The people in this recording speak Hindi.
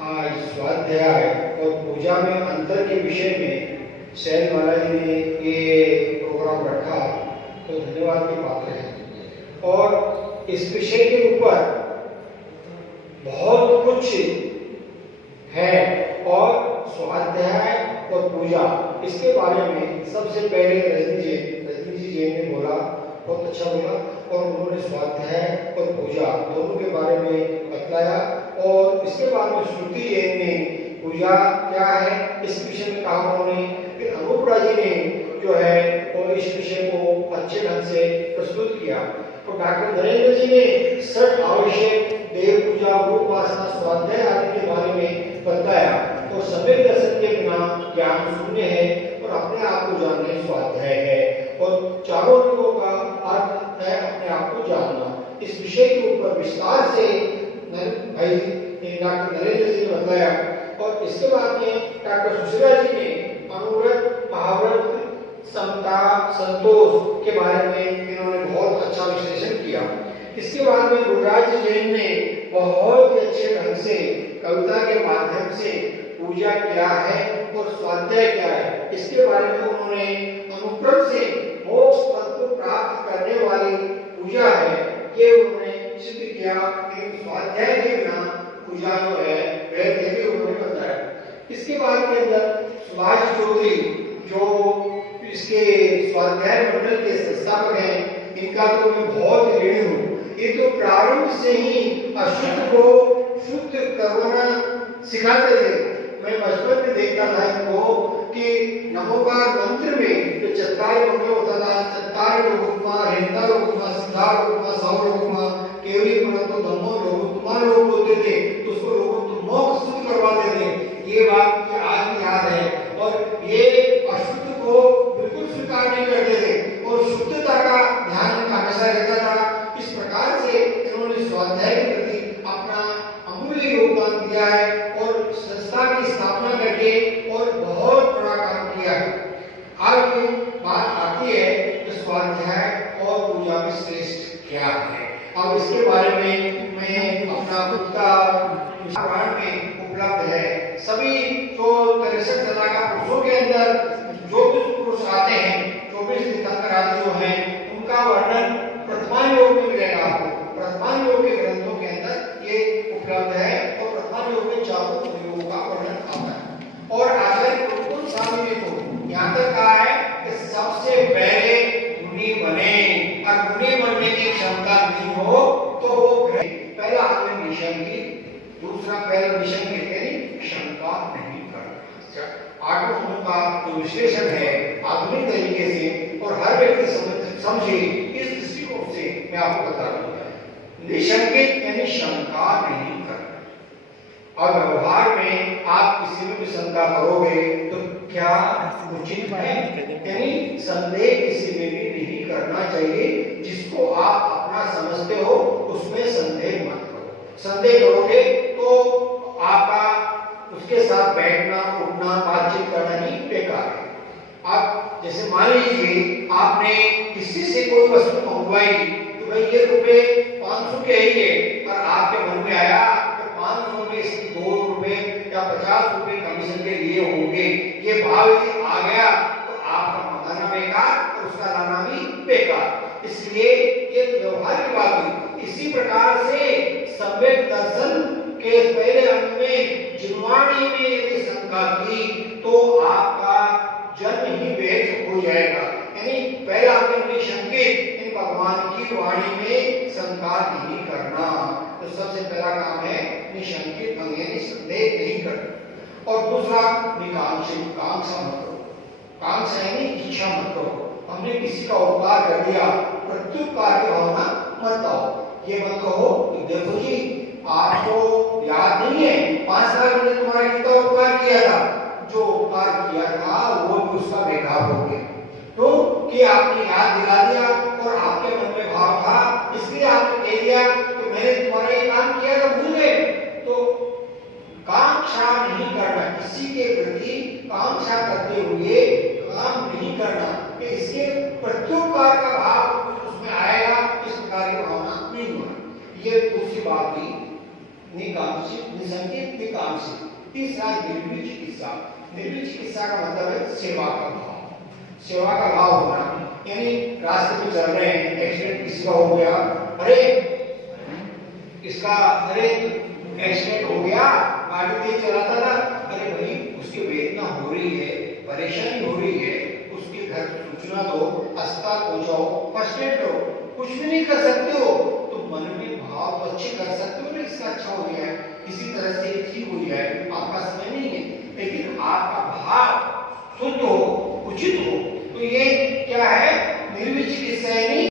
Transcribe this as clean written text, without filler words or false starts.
आज स्वाध्याय और पूजा में अंतर के विषय में सैन महाराज ने ये प्रोग्राम रखा, तो धन्यवाद के पात्र हैं। और इस विषय के ऊपर बहुत कुछ है और स्वाध्याय और पूजा इसके बारे में सबसे पहले रजनी जी जैन ने बोला, बहुत अच्छा बोला, और उन्होंने स्वाध्याय और पूजा दोनों के बारे में बतलाया। और इसके बाद में श्रुति जैन ने पूजा क्या है इस विषय में कहा उन्होंने। फिर अनुपरा जी ने जो है वो इस विषय को अच्छे ढंग से प्रस्तुत किया। तो डॉक्टर नरेंद्र जी ने सठ आवश्यक देव पूजा, उपासना, स्वाध्याय आदि के बारे में बताया। तो सम्यक दर्शन के बिना ज्ञान शून्य है और अपने आप को जानने स्वाध्याय है। और चारों लोगों का अर्थ है अपने आप को जानना। इस विषय के ऊपर विस्तार से भाई डॉक्टर नरेंद्र जी ने बताया। और इसके बाद में डॉक्टर सुशीला जी ने अनुव्रत, महाव्रत, समता, संतोष के बारे में इन्होंने बहुत अच्छा विश्लेषण किया। इसके बाद में गुरुराज जैन ने बहुत ही अच्छे ढंग से कविता के माध्यम से पूजा क्या है और स्वाध्याय क्या है इसके बारे में उन्होंने अनुक्रम से मोक्ष पद को प्राप्त करने वाली पूजा है ये उन्होंने सिद्ध किया। लेकिन स्वाध्याय के बिना पूजा जो है व्यर्थ है, उन्होंने बताया। इसके बाद के अंदर सुभाष चौधरी जो इसके स्वाध्याय मंडल के संस्थापक हैं, इनका तो मैं बहुत ऋणी हूँ। ये तो प्रारंभ से ही अशुद्ध को शुद्ध करवाना सिखाते थे। मैं बचपन में देखता था इनको कि नमोकार मंत्र में जो चत्तारी मंत्र होता था, चत्तारी लोगोत्मा, हृदय लोगोत्मा, सिद्धा लोगोत्मा, सौ लोगोत्मा, केवली परंतु धम्मो लोगोत्मा लोग होते थे, तो उसको लोगोत्मा शुद्ध करवाते थे। ये बात मुझे आज भी याद है। और ये अशुद्ध को बिल्कुल स्वीकार नहीं करते थे और शुद्धता का ध्यान हमेशा रहता था। इस प्रकार से इन्होंने स्वाध्याय के प्रति अपना अमूल्य योगदान दिया है और संस्था की स्थापना करके और बहुत बड़ा काम किया है। आज ये बात आती है कि स्वाध्याय और पूजा में श्रेष्ठ क्या है। अब इसके बारे में मैं अपना खुद का पुराण में उपलब्ध है। सभी जो 63 सदा का पुरुषों के अंदर जो भी पुरुष आते हैं, 24 तीर्थंकर आदि जो हैं, उनका वर्णन प्रथमान योग में मिलेगा आपको। प्रथमान योग के ग्रंथों के अंदर ये उपलब्ध है और प्रथमान योग में चारों योगों का वर्णन आता है। और आचार्य कुल स्वामी ने तो यहाँ तक कहा है कि सबसे पहले मुनि बने और मुनि बनने की क्षमता नहीं हो तो वो पहला आदमी मिशन की, दूसरा पहला मिशन के क्षमता नहीं करना। आठवां का जो विश्लेषण है आधुनिक तरीके से और हर व्यक्ति समझे इस दृष्टिकोण से मैं आपको बता रहा हूँ। निशंकित यानी शंका नहीं करना। और व्यवहार में आप किसी में भी शंका करोगे तो क्या उचित है, यानी संदेह किसी में भी नहीं करना चाहिए। जिसको आप अपना समझते हो उसमें संदेह मत करो। संदेह करोगे तो आपका उसके साथ बैठना, उठना, बातचीत करना ही बेकार है। आप जैसे मान लीजिए आपने किसी से कोई वस्तु मंगवाई तो भाई ये रुपए 500 के ही है, पर आपके मन में आया कि 500 में इसकी 2 रुपए या 50 रुपए कमीशन के लिए होंगे, ये भाव यदि आ गया तो आपका मंगाना बेकार और उसका लाना भी बेकार। इसलिए ये व्यवहार की बात हुई। इसी प्रकार से सम्यक दर्शन के पहले अंग में जिनवाणी में यदि शंका की तो आपका जन्म ही व्यर्थ हो जाएगा। यानी पहला अंग में शंकित, भगवान की वाणी में शंका नहीं करना। तो सबसे पहला काम है निशंकित अंग यानी संदेह नहीं करना। और दूसरा निकांक्षित, कांक्षा मत करो। कांक्षा यानी इच्छा मत करो। हमने किसी का उपकार कर दिया, प्रत्युपकार की भावना मत आओ। ये मत कहो कि देखो जी आपको याद नहीं है 5 साल पहले तुम्हारा कितना उपकार किया था, जो उपकार किया था वो भी उसका बेकार हो गया। तो कि आपने याद दिला दिया और आपके मन में भाव था इसलिए आपने कह दिया कि मैंने तुम्हारा ये काम किया था, भूल गए। तो कांक्षा नहीं करना, किसी के प्रति कांक्षा करते हुए काम नहीं करना कि इसके प्रत्युपकार का भाव उसमें आएगा, इस प्रकार की भावना नहीं होना। ये दूसरी बात भी नहीं निकामसित। तीसरा निर्भीक चिकित्सा। निर्भीक चिकित्सा का मतलब है सेवा का भाव, सेवा का भाव होना। यानी रास्ते में चल रहे हैं, एक्सीडेंट किसी का हो गया, अरे एक्सीडेंट हो गया, गाड़ी तेज चलाता था, अरे भाई उसकी वेदना हो रही है, परेशानी हो रही है, उसके घर सूचना दो, अस्पताल पहुंचाओ, फर्स्ट एड दो। कुछ भी नहीं कर सकते हो तो मन में भाव तो अच्छे कर सकते हो ना, इसका अच्छा हो जाए, किसी तरह से ठीक हो जाए, आपका समय नहीं है, लेकिन आपका भाव शुद्ध हो, उचित हो,